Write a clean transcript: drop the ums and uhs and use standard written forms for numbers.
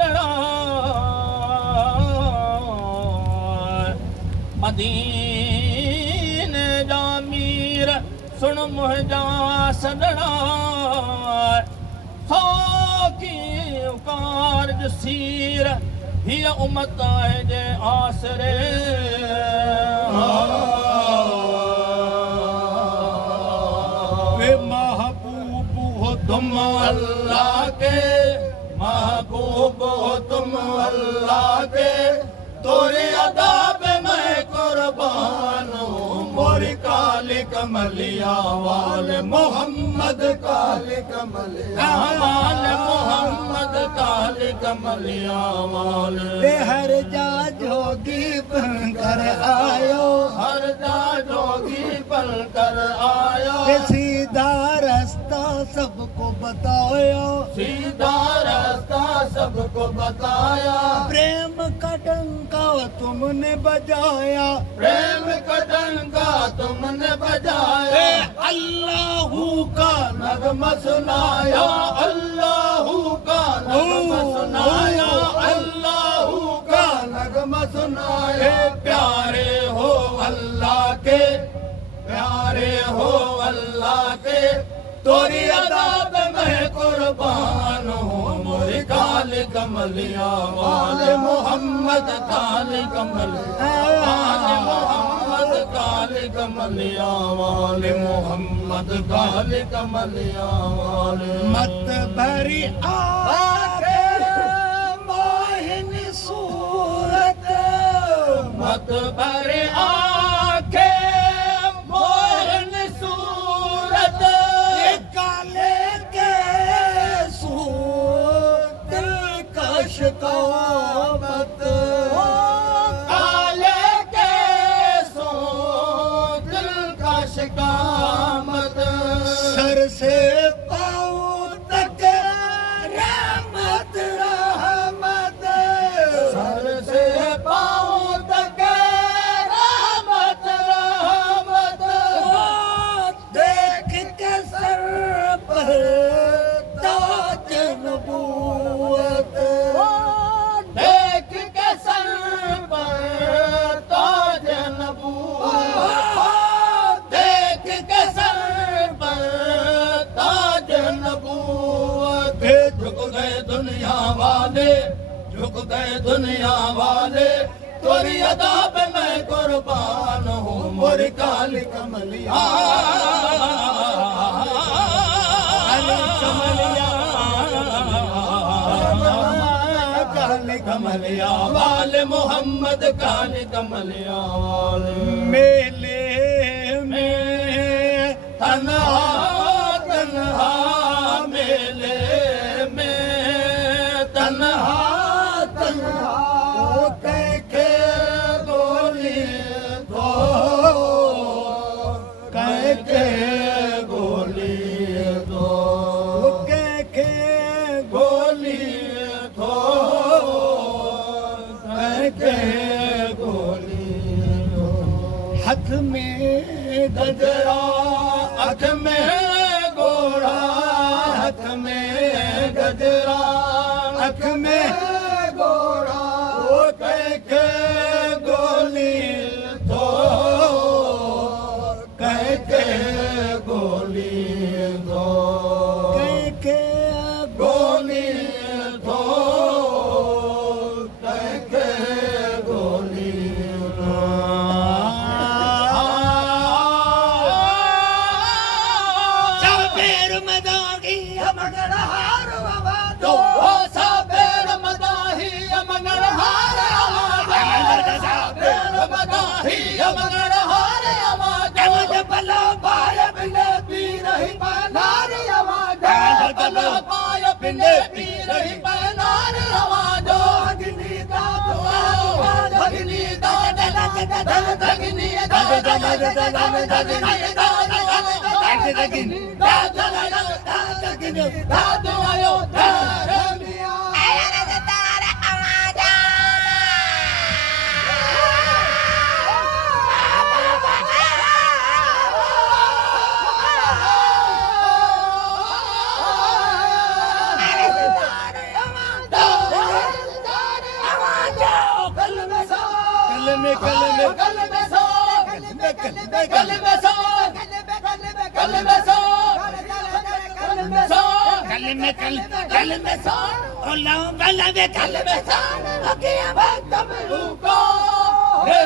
सदड़ा मदीने जा मीर सुन मुझा सदड़ा साकी कारज सीर ही उम्मत है जे आसरे वे महबूब हो तुम अल्लाह के महबूब हो तुम अल्लाह के तोरे अदा पे मैं कुर्बान हूँ मोरी काली कमलिया वाले मोहम्मद काली कमलिया वाले मोहम्मद काली कमलिया वाले हर जा जोगी बनकर आयो हर जा जोगी बनकर आयो सीधा रास्ता सबको बताया सीधा रास्ता सबको बताया प्रेम का डंका तुमने बजाया प्रेम का डंका तुमने बजाया अल्लाहू का नगमा सुनाया अल्लाहू का नगमा सुनाया अल्लाहू का नगमा सुनाया प्यारे हो अल्लाह के प्यारे हो अल्लाह के तोरी अदा पे मैं कुर्बान हूँ मोरी काली कमलिया वाले मोहम्मद काली कमलिया वाले मोहम्मद काली कमलिया वाले मोहम्मद काली कमलिया वाले मत भरी आंखें मोहिनी सूरत मत भरे आंखें मोहन सूरत काले के सूरत दिलकश कामत काले के सो दिल का शिकामत सर से पाँव तक रहमत रहमत सर से पाँव तक रहमत रहमत देख के सर पर ताज नबूवत देख के सर पर ताज नबूवत देख के सर पर ताज नबूवत झुक गए दुनिया वाले झुक गए दुनिया वाले तोरी अदा पे मैं कुर्बान हूँ मोरी काली कमलिया काली कमलिया वाले मोहम्मद काली कमलिया वाले मेले में तन्हा तन्हा मेले में तन्हा तन्हा कह के गोली दो कह के गोली दो कह के गोली दो कह के गोली दो हाथ में गजरा हाथ में घोड़ा हाथ में गजरा हाथ में घोड़ा वो कह के गोली दो कह के गोली दो कह के गोली दो कह के गोली दो सबेर मदागी मगर हार दो साबेर मदाही मंगल हार साबेर मदाही मंगल हार आवाज बला पाय बिने पी रही पनार आवाज बला पाय बिने पी रही पनार आवाज अग्नि का अग्नि दाद अग्नि दाद आयो धर्मिया में कलमे सो कलमे कलमे सो कलमे सो सो कलमे सो ओ लाओ बला में कलमे सो अकिया भक्त में रुको हे